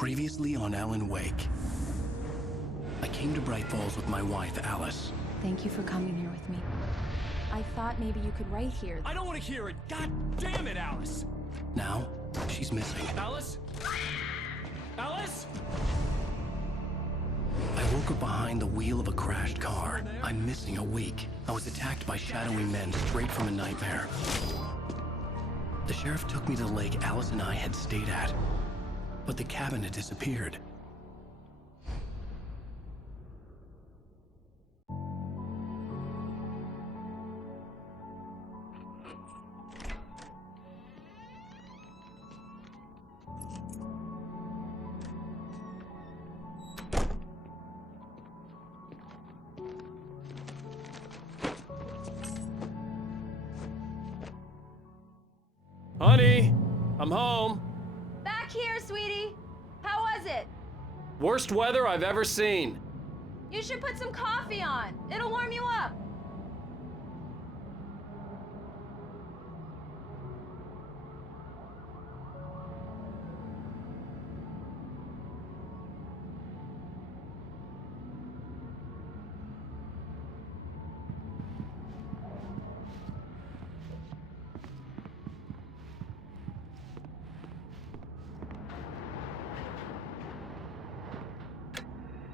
Previously on Alan Wake. I came to Bright Falls with my wife, Alice. Thank you for coming here with me. I thought maybe you could write here. I don't want to hear it! God damn it, Alice! Now, she's missing. Alice? Alice? I woke up behind the wheel of a crashed car. I'm missing a week. I was attacked by shadowy men straight from a nightmare. The sheriff took me to the lake Alice and I had stayed at. But the cabin had disappeared. Honey, I'm home. Back here, sweetie. How was it? Worst weather I've ever seen. You should put some coffee on. It'll warm you up.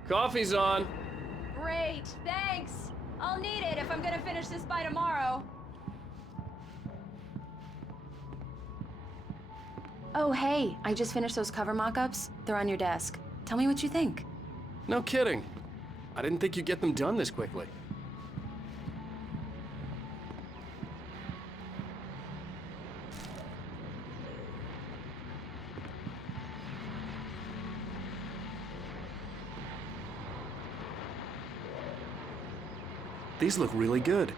Coffee's on. Great, thanks. I'll need it if I'm gonna finish this by tomorrow. Oh, hey, I just finished those cover mock-ups. They're on your desk. Tell me what you think. No kidding. I didn't think you'd get them done this quickly. These look really good.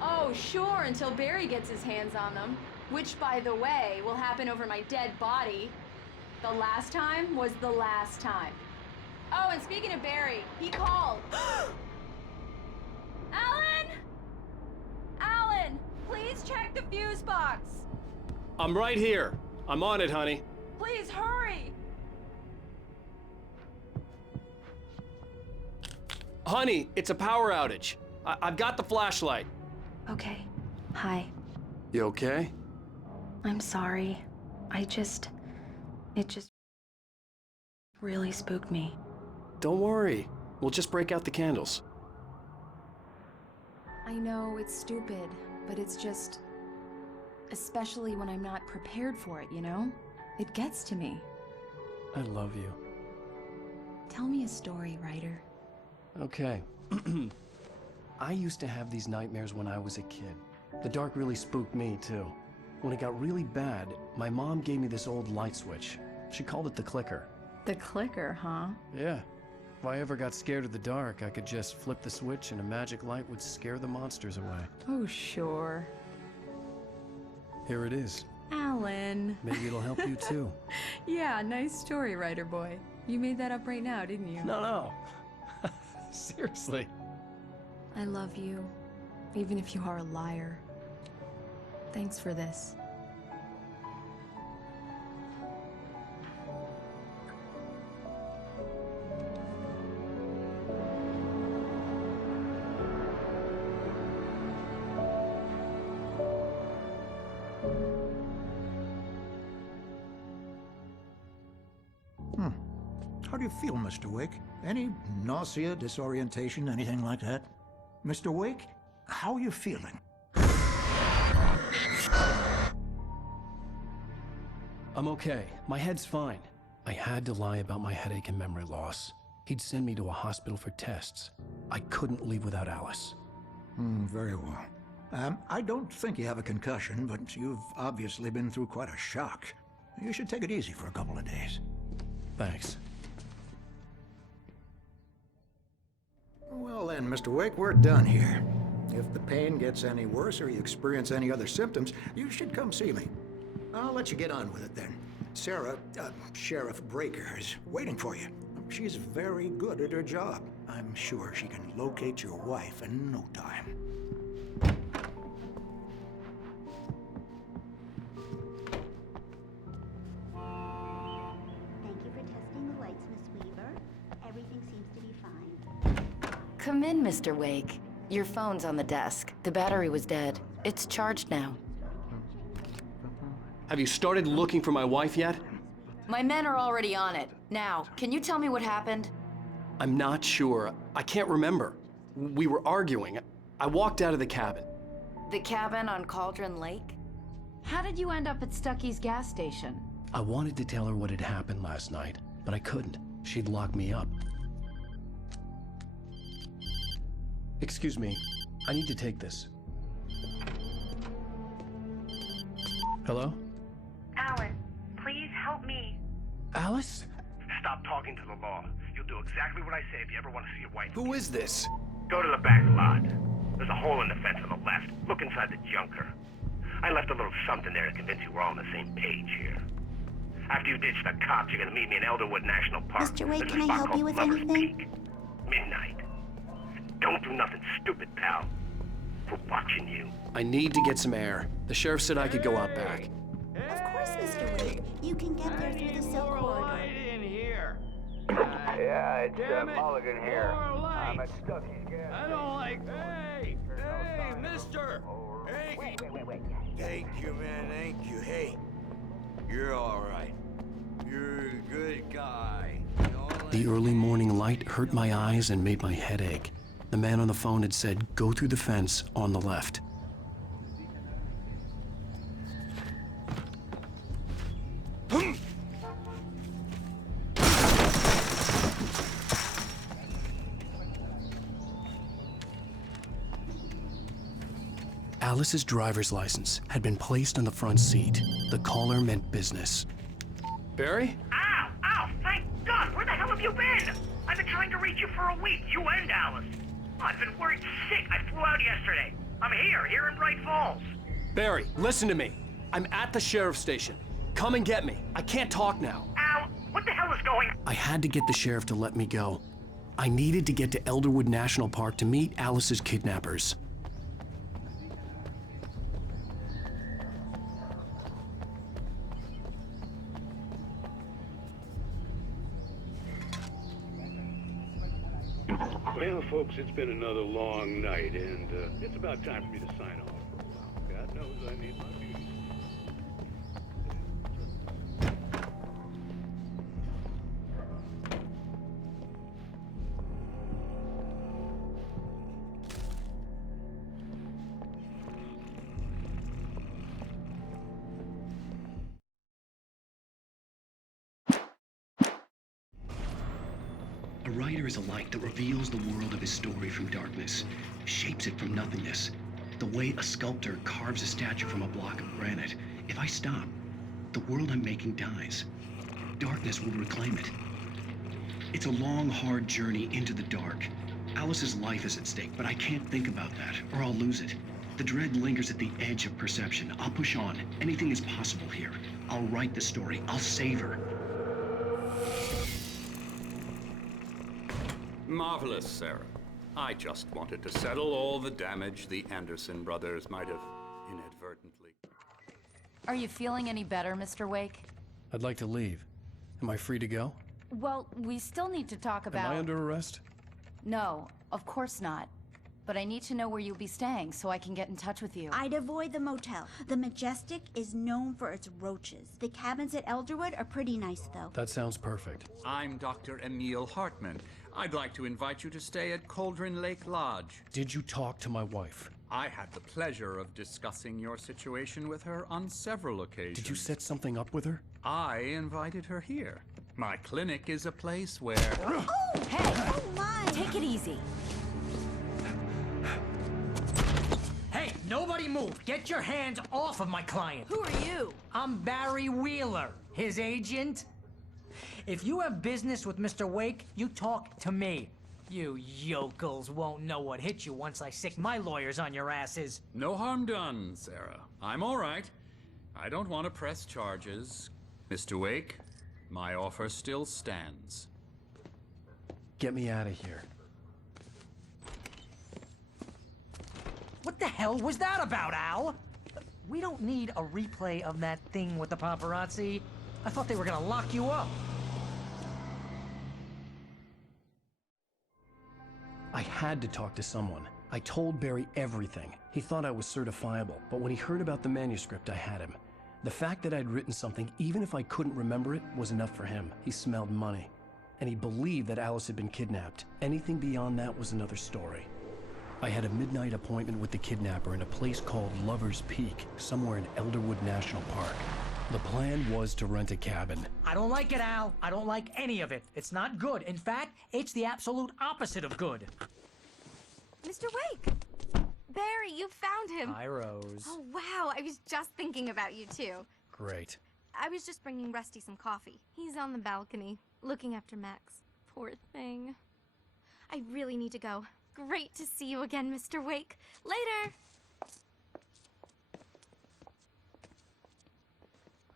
Oh, sure, until Barry gets his hands on them. Which, by the way, will happen over my dead body. The last time was the last time. Oh, and speaking of Barry, he called. Alan! Alan, please check the fuse box. I'm right here. I'm on it, honey. Please hurry. Honey, it's a power outage. I've got the flashlight. Okay. Hi. You okay? I'm sorry. It just really spooked me. Don't worry. We'll just break out the candles. I know it's stupid, but it's just... especially when I'm not prepared for it, you know? It gets to me. I love you. Tell me a story, writer. Okay. I used to have these nightmares when I was a kid. The dark really spooked me, too. When it got really bad, my mom gave me this old light switch. She called it the clicker. The clicker, huh? Yeah. If I ever got scared of the dark, I could just flip the switch and a magic light would scare the monsters away. Oh, sure. Here it is. Alan. Maybe it'll help you, too. Yeah, nice story, writer boy. You made that up right now, didn't you? No. Seriously. I love you, even if you are a liar. Thanks for this. How do you feel, Mr. Wake? Any nausea, disorientation, anything like that? Mr. Wake, how are you feeling? I'm okay. My head's fine. I had to lie about my headache and memory loss. He'd send me to a hospital for tests. I couldn't leave without Alice. Very well. I don't think you have a concussion, but you've obviously been through quite a shock. You should take it easy for a couple of days. Thanks. Well then, Mr. Wake, we're done here. If the pain gets any worse or you experience any other symptoms, you should come see me. I'll let you get on with it then. Sarah, Sheriff Breaker, is waiting for you. She's very good at her job. I'm sure she can locate your wife in no time. Thank you for Come in, Mr. Wake. Your phone's on the desk. The battery was dead. It's charged now. Have you started looking for my wife yet? My men are already on it. Now, can you tell me what happened? I'm not sure. I can't remember. We were arguing. I walked out of the cabin. The cabin on Cauldron Lake? How did you end up at Stucky's gas station? I wanted to tell her what had happened last night, but I couldn't. She'd lock me up. Excuse me. I need to take this. Hello? Alan, please help me. Alice? Stop talking to the law. You'll do exactly what I say if you ever want to see your wife. Who is this? Go to the back lot. There's a hole in the fence on the left. Look inside the junker. I left a little something there to convince you we're all on the same page here. After you ditch the cops, you're gonna meet me in Elderwood National Park. Mr. Wade, There's a can I spot help called you with Lover's anything? Peak. Midnight. Don't do nothing stupid, pal. We're watching you. I need to get some air. The sheriff said I could go out back. Of course, Mr. Wade. You can get there through the silk corridor. in here. Yeah, it's Mulligan here. More light. I'm at Stucky's gas. I don't like. Hey, mister. Hey. Wait. Thank you, man. Thank you. Hey, you're all right. You're a good guy. The early morning light hurt my eyes and made my head ache. The man on the phone had said, go through the fence on the left. Alice's driver's license had been placed on the front seat. The caller meant business. Barry? Ow! Thank God! Where the hell have you been? I've been trying to reach you for a week, you and Alice. I've been worried sick. I flew out yesterday. I'm here in Bright Falls. Barry, listen to me. I'm at the sheriff's station. Come and get me. I can't talk now. Al, what the hell is going on? I had to get the sheriff to let me go. I needed to get to Elderwood National Park to meet Alice's kidnappers. Well, folks, it's been another long night, and it's about time for me to sign off for a while. God knows I need my beauty. A writer is a light that reveals the world of his story from darkness, shapes it from nothingness. The way a sculptor carves a statue from a block of granite. If I stop, the world I'm making dies. Darkness will reclaim it. It's a long, hard journey into the dark. Alice's life is at stake, but I can't think about that, or I'll lose it. The dread lingers at the edge of perception. I'll push on. Anything is possible here. I'll write the story. I'll save her. Marvelous, Sarah. I just wanted to settle all the damage the Anderson brothers might have inadvertently. Are you feeling any better, Mr. Wake? I'd like to leave. Am I free to go? Well, we still need to talk about... Am I under arrest? No, of course not. But I need to know where you'll be staying so I can get in touch with you. I'd avoid the motel. The Majestic is known for its roaches. The cabins at Elderwood are pretty nice, though. That sounds perfect. I'm Dr. Emil Hartman. I'd like to invite you to stay at Cauldron Lake Lodge. Did you talk to my wife? I had the pleasure of discussing your situation with her on several occasions. Did you set something up with her? I invited her here. My clinic is a place where... Oh! Hey! Oh, my! Take it easy. Hey, nobody move! Get your hands off of my client! Who are you? I'm Barry Wheeler, his agent. If you have business with Mr. Wake, you talk to me. You yokels won't know what hit you once I sick my lawyers on your asses. No harm done, Sarah. I'm all right. I don't want to press charges. Mr. Wake, my offer still stands. Get me out of here. What the hell was that about, Al? We don't need a replay of that thing with the paparazzi. I thought they were gonna lock you up. I had to talk to someone. I told Barry everything. He thought I was certifiable, but when he heard about the manuscript, I had him. The fact that I'd written something, even if I couldn't remember it, was enough for him. He smelled money. And he believed that Alice had been kidnapped. Anything beyond that was another story. I had a midnight appointment with the kidnapper in a place called Lover's Peak, somewhere in Elderwood National Park. The plan was to rent a cabin. I don't like it, Al. I don't like any of it. It's not good. In fact, it's the absolute opposite of good. Mr. Wake! Barry, you found him! Hi, Rose. Oh, wow. I was just thinking about you, too. Great. I was just bringing Rusty some coffee. He's on the balcony, looking after Max. Poor thing. I really need to go. Great to see you again, Mr. Wake. Later!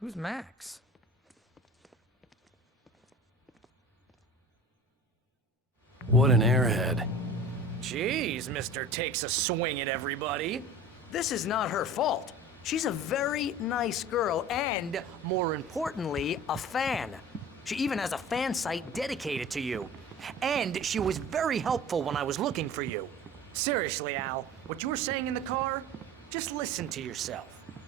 Who's Max? What an airhead. Jeez, Mr. Takes a swing at everybody. This is not her fault. She's a very nice girl and, more importantly, a fan. She even has a fan site dedicated to you. And she was very helpful when I was looking for you. Seriously, Al, what you were saying in the car, just listen to yourself.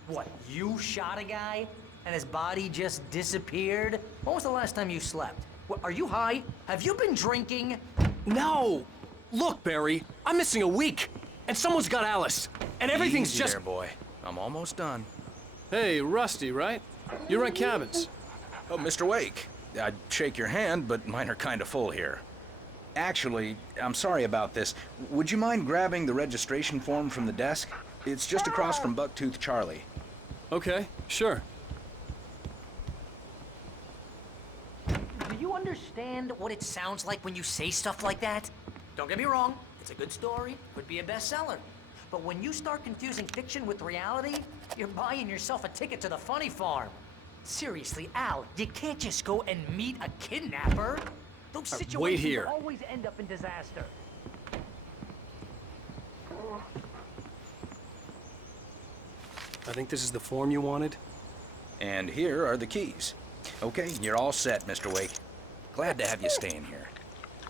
What, you shot a guy and his body just disappeared? When was the last time you slept? What, are you high? Have you been drinking? No! Look, Barry, I'm missing a week, and someone's got Alice, and everything's Easy just... there, boy. I'm almost done. Hey, Rusty, right? You rent cabins. Oh, Mr. Wake. I'd shake your hand, but mine are kind of full here. Actually, I'm sorry about this. Would you mind grabbing the registration form from the desk? It's just across from Bucktooth Charlie. Okay, sure. Do you understand what it sounds like when you say stuff like that? Don't get me wrong, it's a good story, could be a bestseller. But when you start confusing fiction with reality, you're buying yourself a ticket to the funny farm. Seriously, Al, you can't just go and meet a kidnapper. Those situations wait here. always end up in disaster. I think this is the form you wanted. And here are the keys. Okay, you're all set, Mr. Wake. Glad to have you staying here.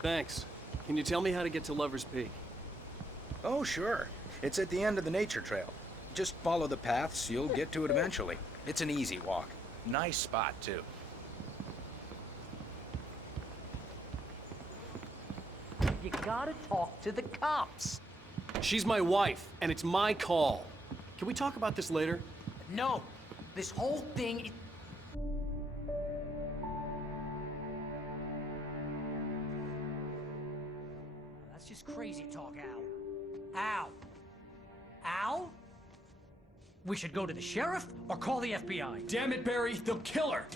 Thanks. Can you tell me how to get to Lover's Peak? Oh, sure. It's at the end of the nature trail. Just follow the paths, you'll get to it eventually. It's an easy walk. Nice spot, too. You gotta talk to the cops. She's my wife, and it's my call. Can we talk about this later? No, this whole thing... That's just crazy talk, Al. Al? Al? We should go to the sheriff or call the FBI. Damn it, Barry, they'll kill her!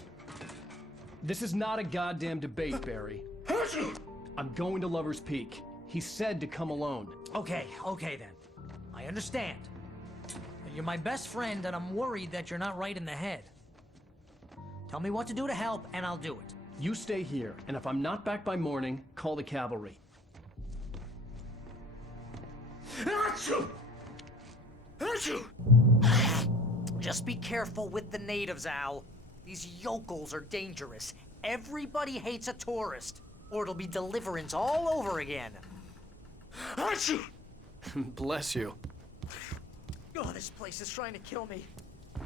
This is not a goddamn debate, Barry. I'm going to Lover's Peak. He said to come alone. Okay then. I understand. You're my best friend, and I'm worried that you're not right in the head. Tell me what to do to help, and I'll do it. You stay here, and if I'm not back by morning, call the cavalry. Just be careful with the natives, Al. These yokels are dangerous. Everybody hates a tourist, or it'll be Deliverance all over again. Bless you. Oh, this place is trying to kill me.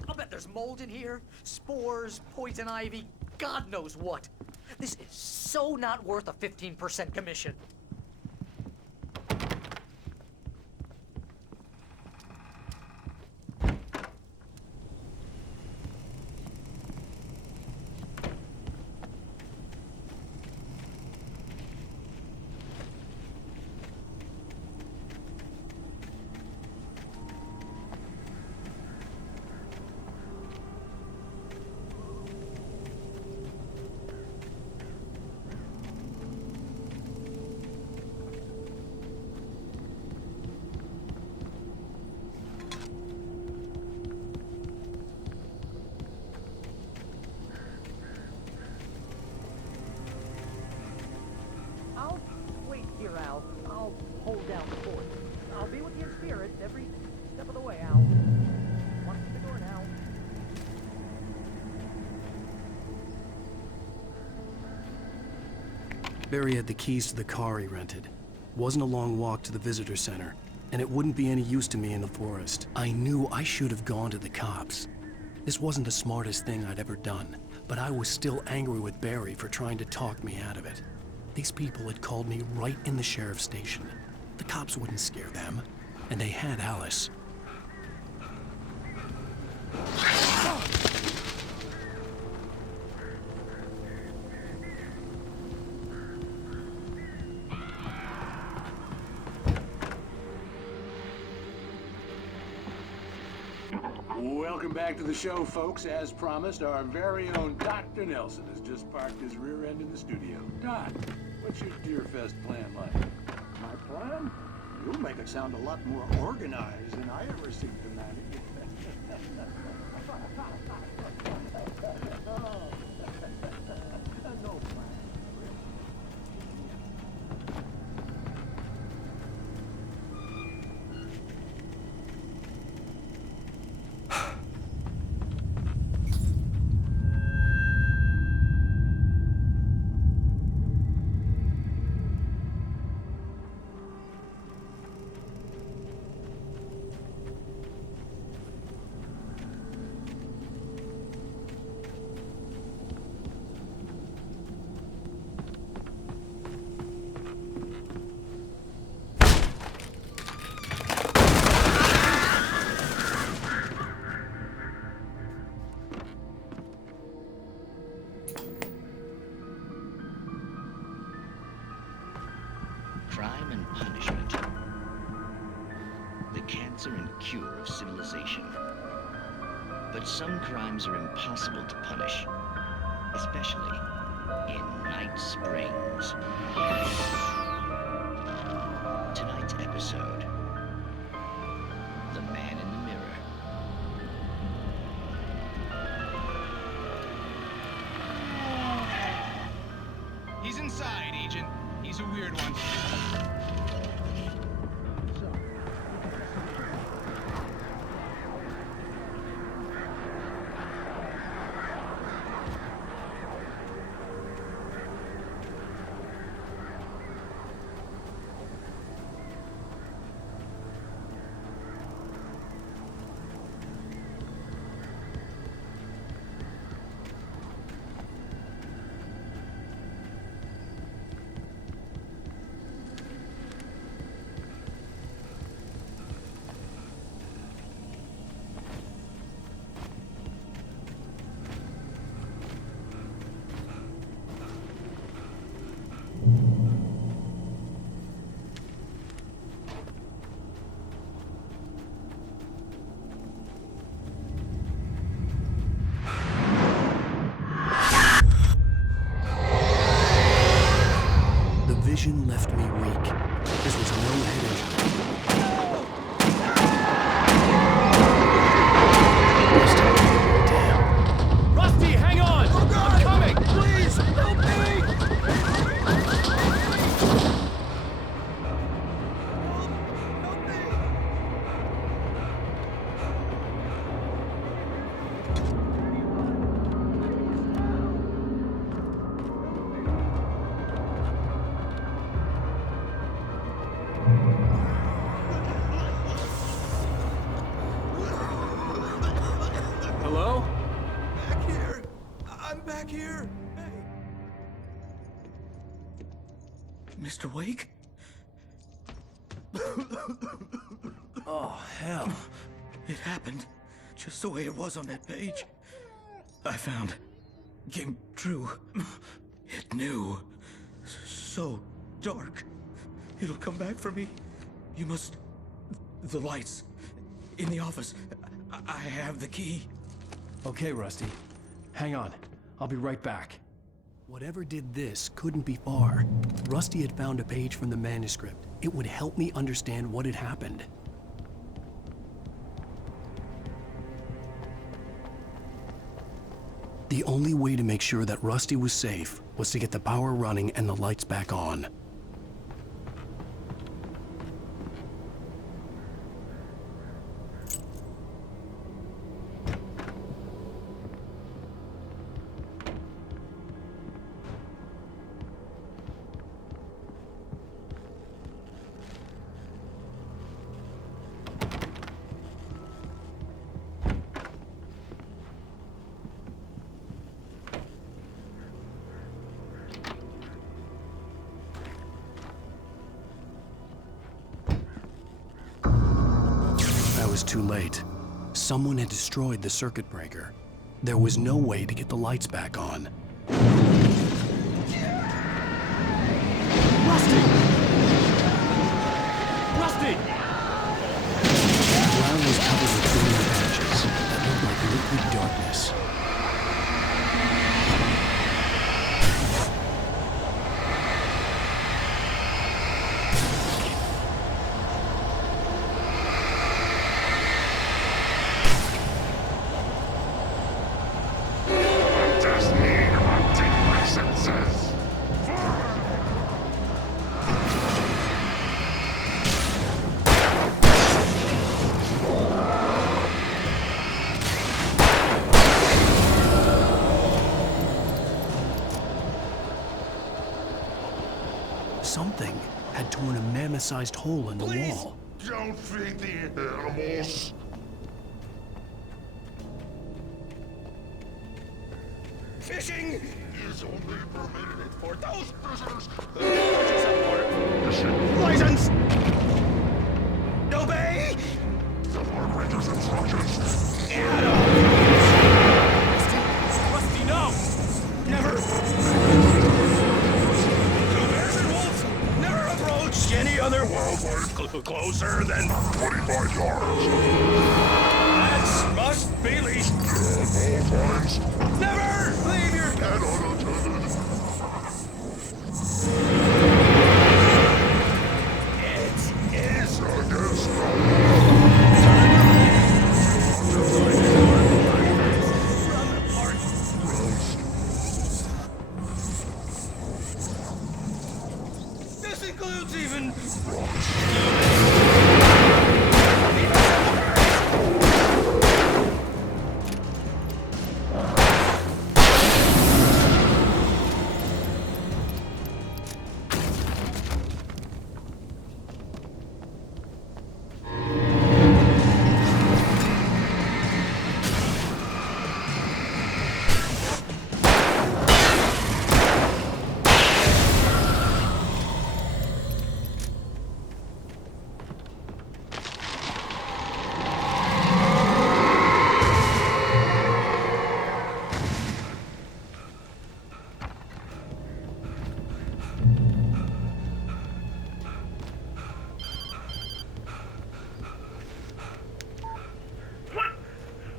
I'll bet there's mold in here, spores, poison ivy, God knows what. This is so not worth a 15% commission. Al. I'll hold down the fort. I'll be with you in spirit every step of the way, Al. Watch the door now. Barry had the keys to the car he rented. wasn't a long walk to the visitor center, and it wouldn't be any use to me in the forest. I knew I should have gone to the cops. This wasn't the smartest thing I'd ever done, but I was still angry with Barry for trying to talk me out of it. These people had called me right in the sheriff's station. The cops wouldn't scare them, and they had Alice. Welcome back to the show, folks. As promised, our very own Dr. Nelson has just parked his rear end in the studio. Doc, what's your Deerfest plan like? My plan? You'll make it sound a lot more organized than I ever seem to manage. No plan. Crime and punishment. The cancer and cure of civilization. But some crimes are impossible to punish, especially in Night Springs. Tonight's episode, The Man in the Mirror. He's inside, Agent. He's a weird one. Vision left me weak. This was no head injury. Damn. Rusty, hang on! Oh God! I'm coming! Please, help me! Hello? Back here. I'm back here. Mr. Wake? Oh, hell. It happened just the way it was on that page. I found. Came true. It knew. So dark. It'll come back for me. You must... The lights. In the office. I have the key. Okay, Rusty. Hang on. I'll be right back. Whatever did this couldn't be far. Rusty had found a page from the manuscript. It would help me understand what had happened. The only way to make sure that Rusty was safe was to get the power running and the lights back on. was too late. Someone had destroyed the circuit breaker. There was no way to get the lights back on. Rusty! Rusty! The ground was covered with glowing patches that looked like liquid darkness. Something had torn a mammoth-sized hole in the wall. Don't feed the animals. Fishing is only permitted for those visitors. License! Obey! The Park Ranger's instructions. Rusty, no! Never! To bears and wolves, never approach any other wildlife closer than 25 yards. That must be least. At all times. Never leave your And unattended. It is against This includes even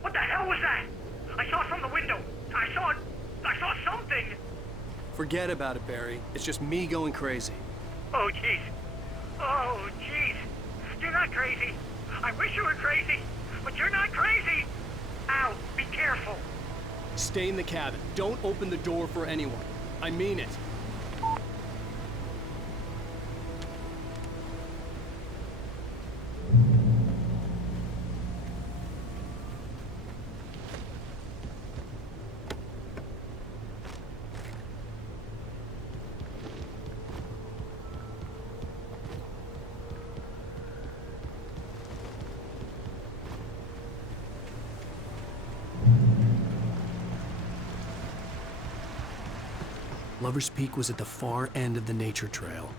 What the hell was that? I saw from the window. I saw something. Forget about it, Barry. It's just me going crazy. Oh, jeez. Oh, jeez. You're not crazy. I wish you were crazy, but you're not crazy. Ow, be careful. Stay in the cabin. Don't open the door for anyone. I mean it. Lover's Peak was at the far end of the nature trail.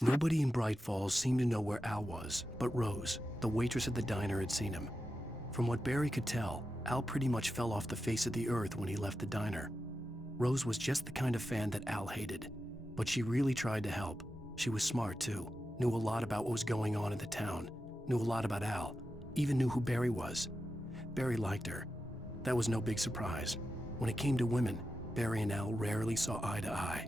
Nobody in Bright Falls seemed to know where Al was, but Rose, the waitress at the diner, had seen him. From what Barry could tell, Al pretty much fell off the face of the earth when he left the diner. Rose was just the kind of fan that Al hated, but she really tried to help. She was smart too, knew a lot about what was going on in the town, knew a lot about Al, even knew who Barry was. Barry liked her. That was no big surprise. When it came to women, Barry and Al rarely saw eye to eye.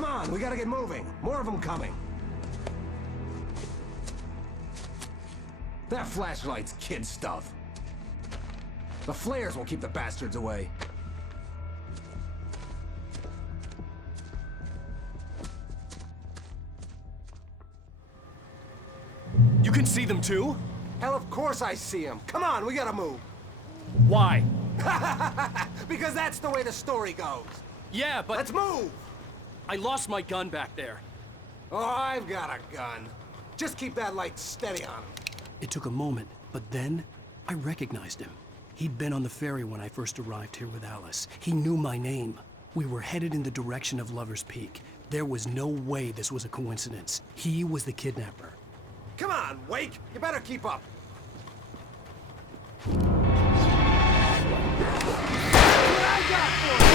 Come on, we gotta get moving. More of them coming. That flashlight's kid stuff. The flares will keep the bastards away. You can see them too? Hell, of course I see them. Come on, we gotta move. Why? Because that's the way the story goes. Yeah, but... Let's move! I lost my gun back there. Oh, I've got a gun. Just keep that light steady on him. It took a moment, but then I recognized him. He'd been on the ferry when I first arrived here with Alice. He knew my name. We were headed in the direction of Lover's Peak. There was no way this was a coincidence. He was the kidnapper. Come on, Wake! You better keep up. What I got for you!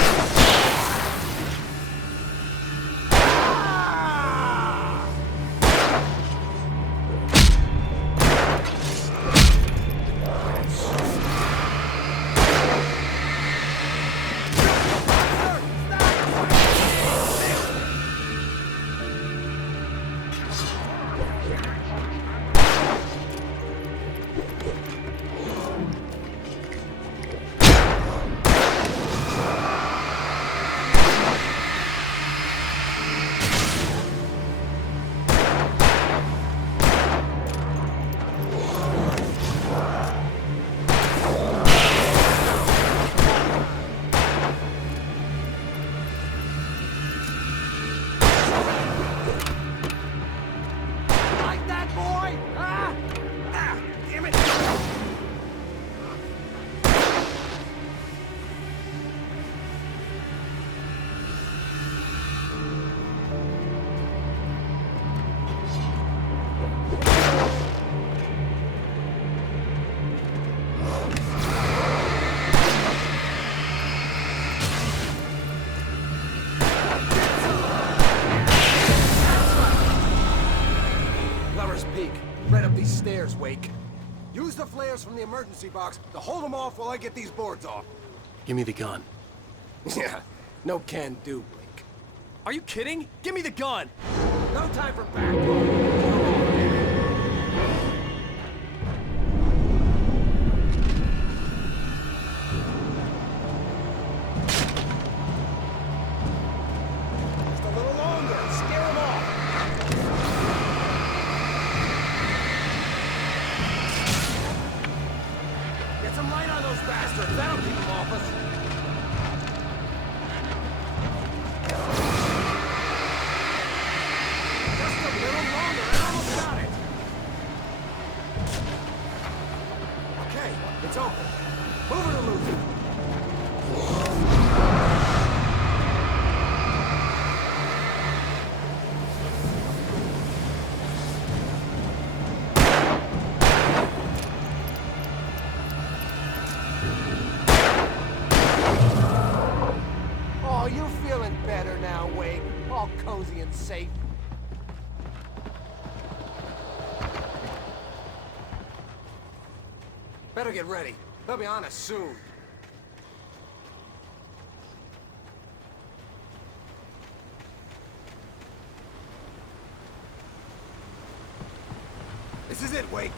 Stairs, Wake. Use the flares from the emergency box to hold them off while I get these boards off. Give me the gun. Yeah, no can do, Wake. Are you kidding? Give me the gun! No time for back. That'll keep them off us. Just a little longer and almost got it. Okay, it's open. Move it or lose it. Better now, Wake. All cozy and safe. Better get ready. They'll be on us soon. This is it, Wake.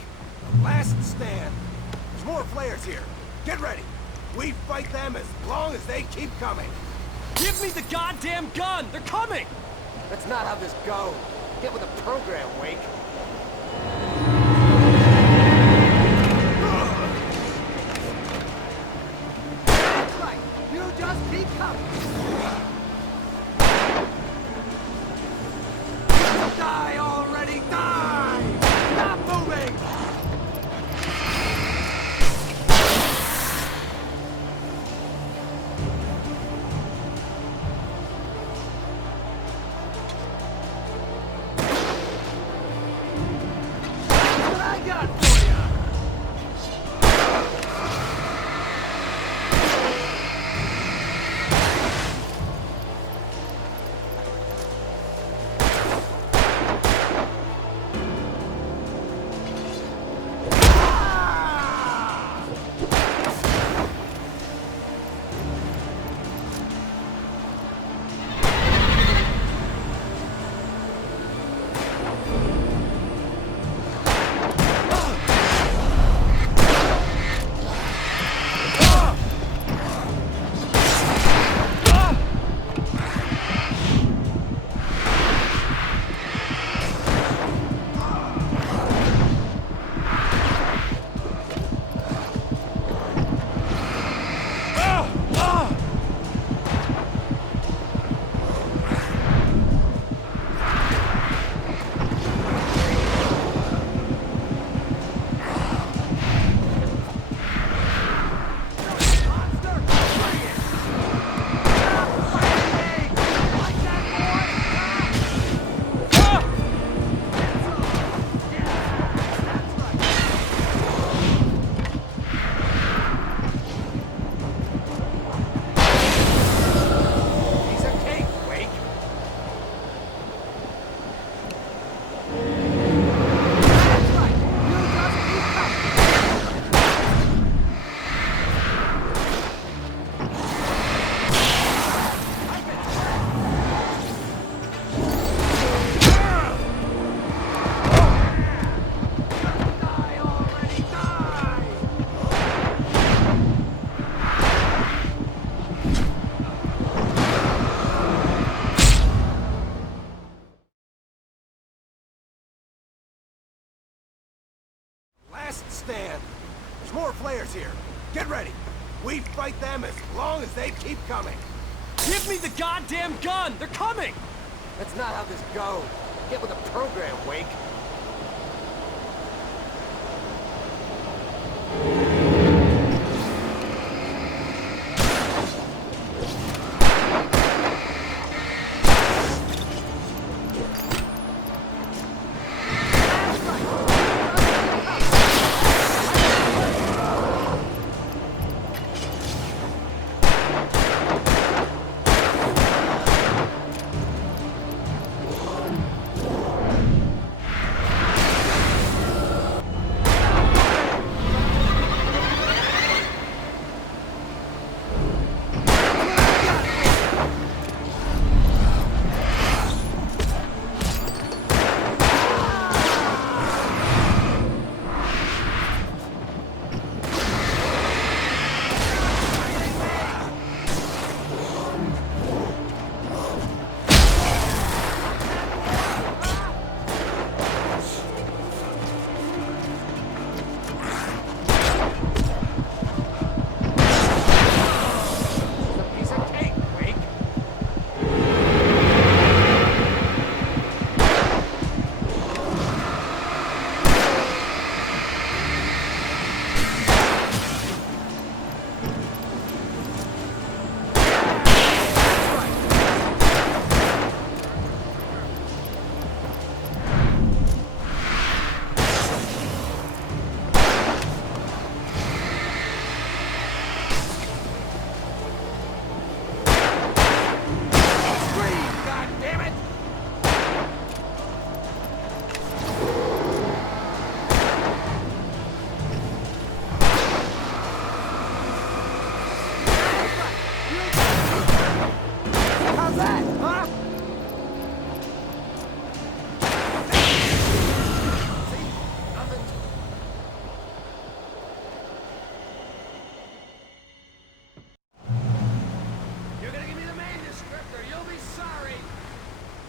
The last stand. There's more flares here. Get ready. We fight them as long as they keep coming. Give me the goddamn gun! They're coming! That's not how this goes. Get with the program, Wake. That's right. You just keep coming. Die already! Die! Stop moving! stand. There's more flares here. Get ready. We fight them as long as they keep coming. Give me the goddamn gun! They're coming! That's not how this goes. Get with the program, Wake.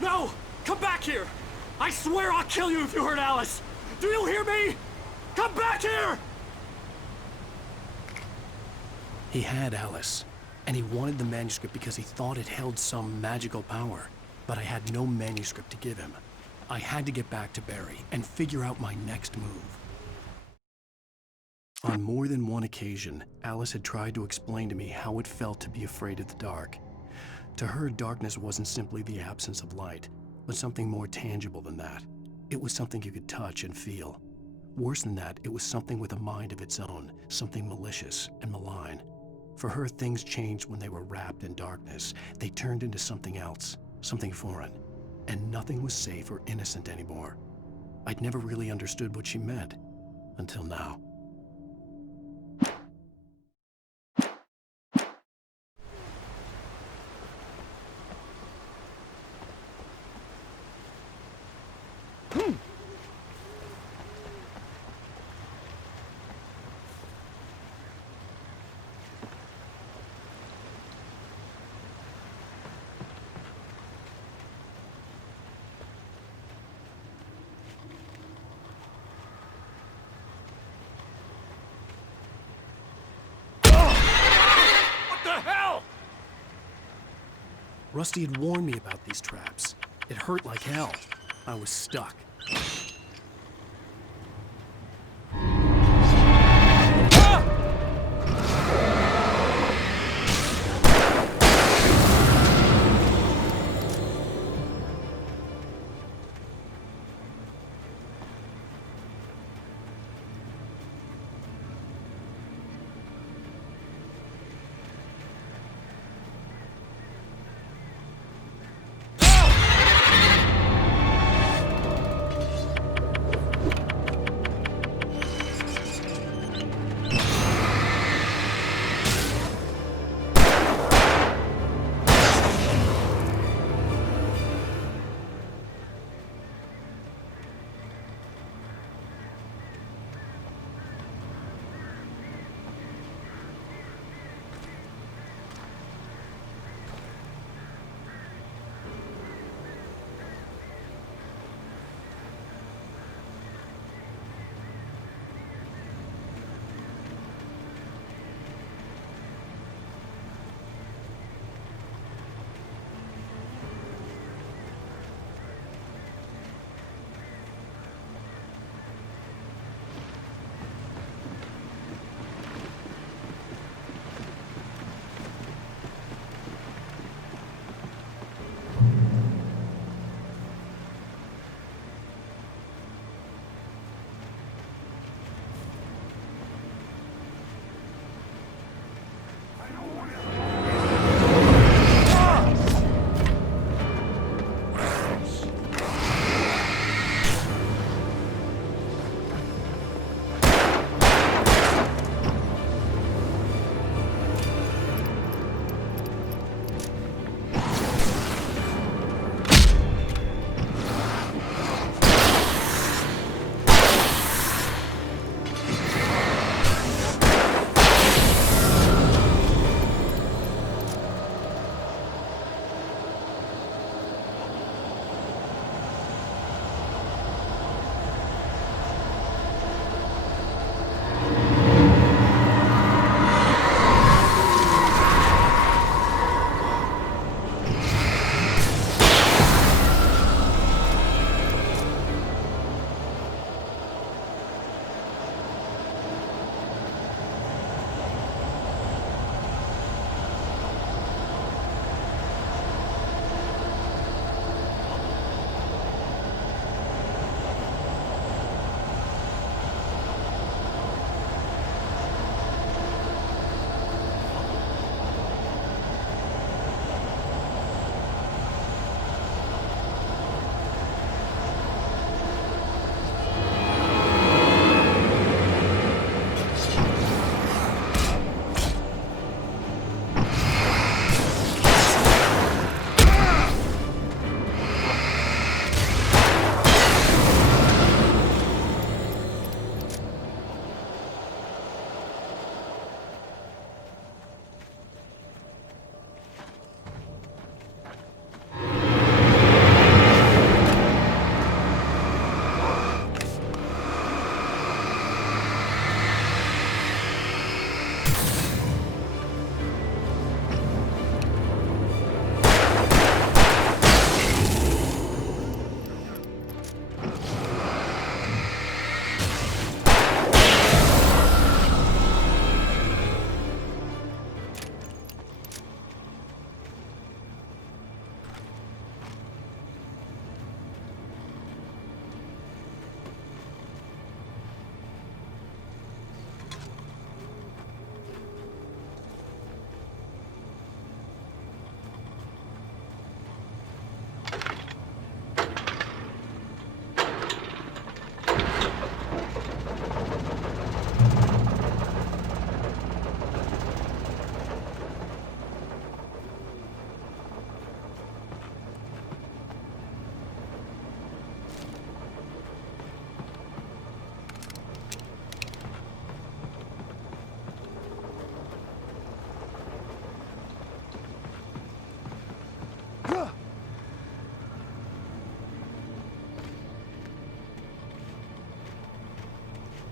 No! Come back here! I swear I'll kill you if you hurt Alice! Do you hear me? Come back here! He had Alice, and he wanted the manuscript because he thought it held some magical power. But I had no manuscript to give him. I had to get back to Barry and figure out my next move. On more than one occasion, Alice had tried to explain to me how it felt to be afraid of the dark. To her, darkness wasn't simply the absence of light, but something more tangible than that. It was something you could touch and feel. Worse than that, it was something with a mind of its own, something malicious and malign. For her, things changed when they were wrapped in darkness. They turned into something else, something foreign, and nothing was safe or innocent anymore. I'd never really understood what she meant, until now. Rusty had warned me about these traps. It hurt like hell. I was stuck.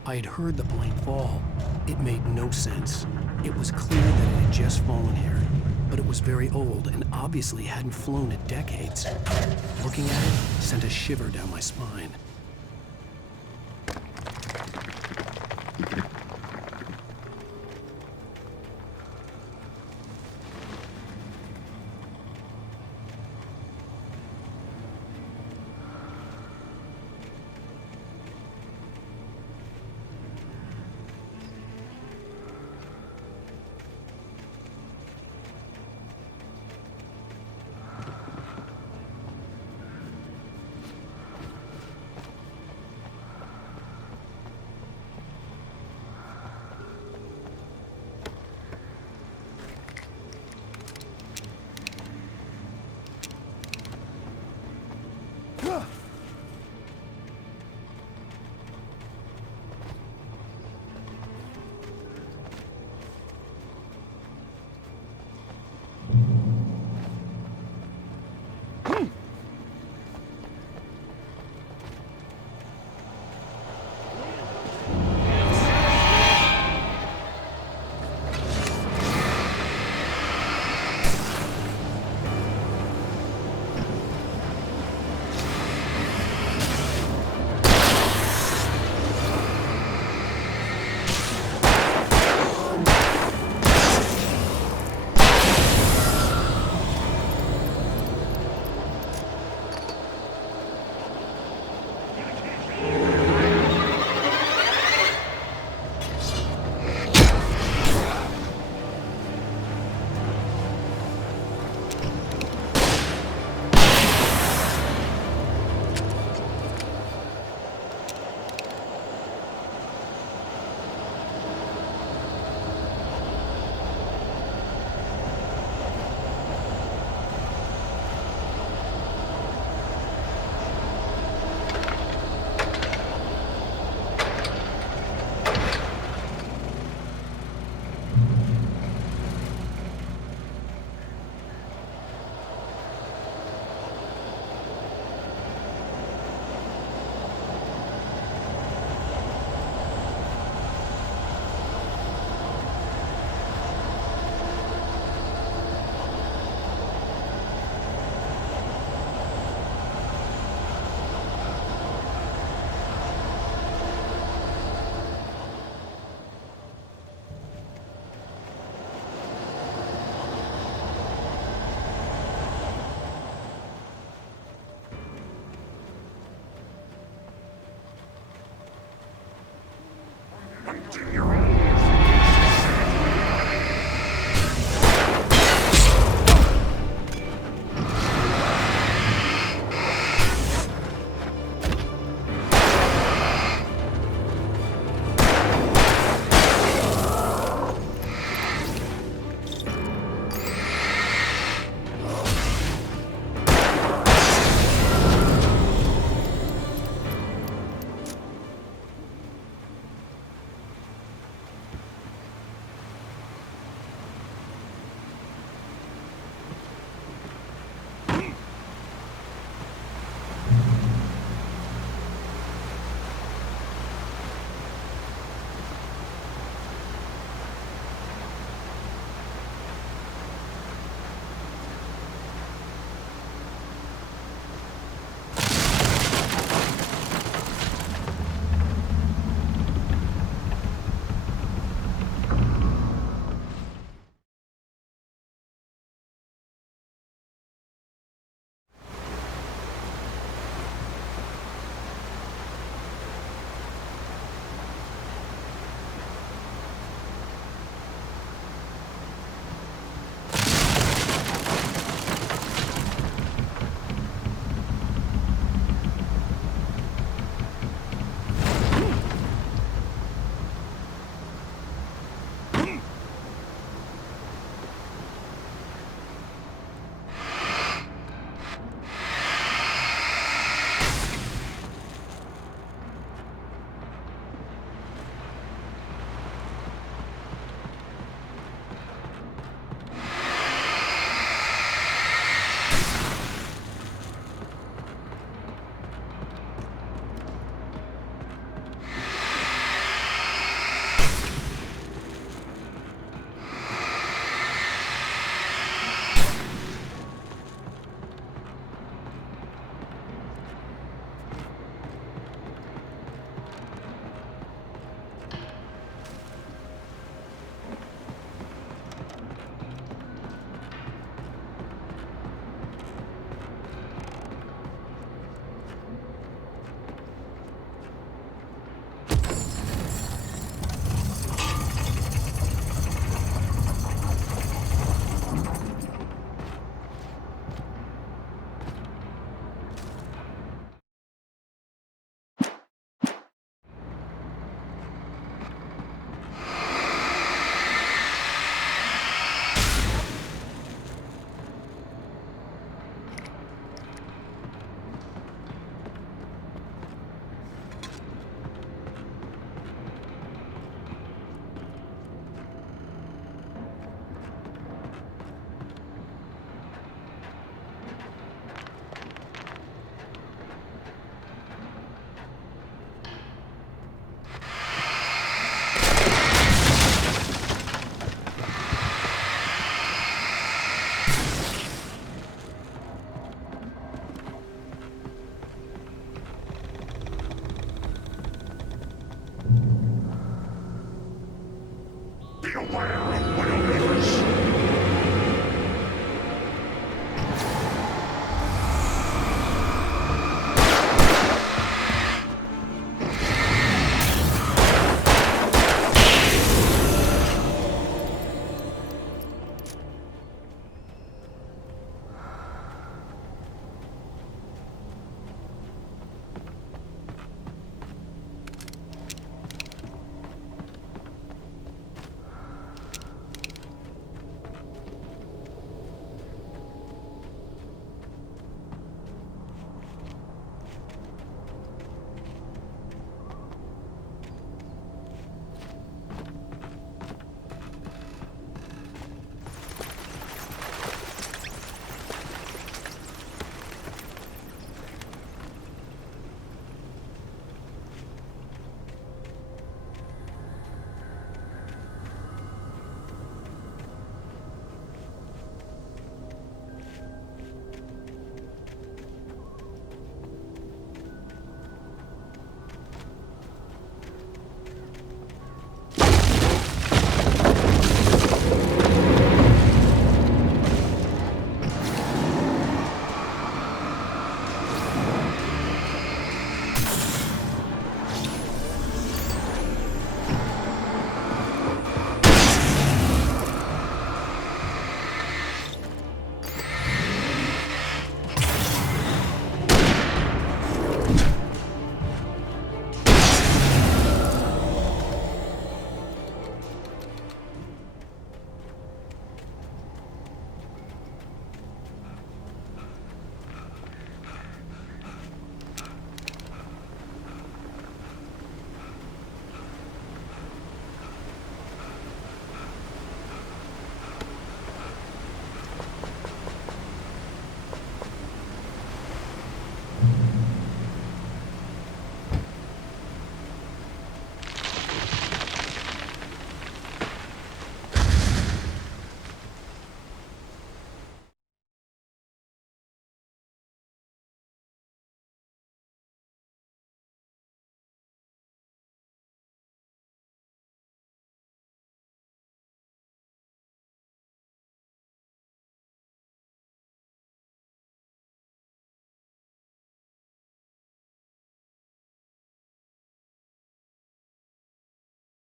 I had heard the plane fall. It made no sense. It was clear that it had just fallen here, but it was very old and obviously hadn't flown in decades. Looking at it sent a shiver down my spine.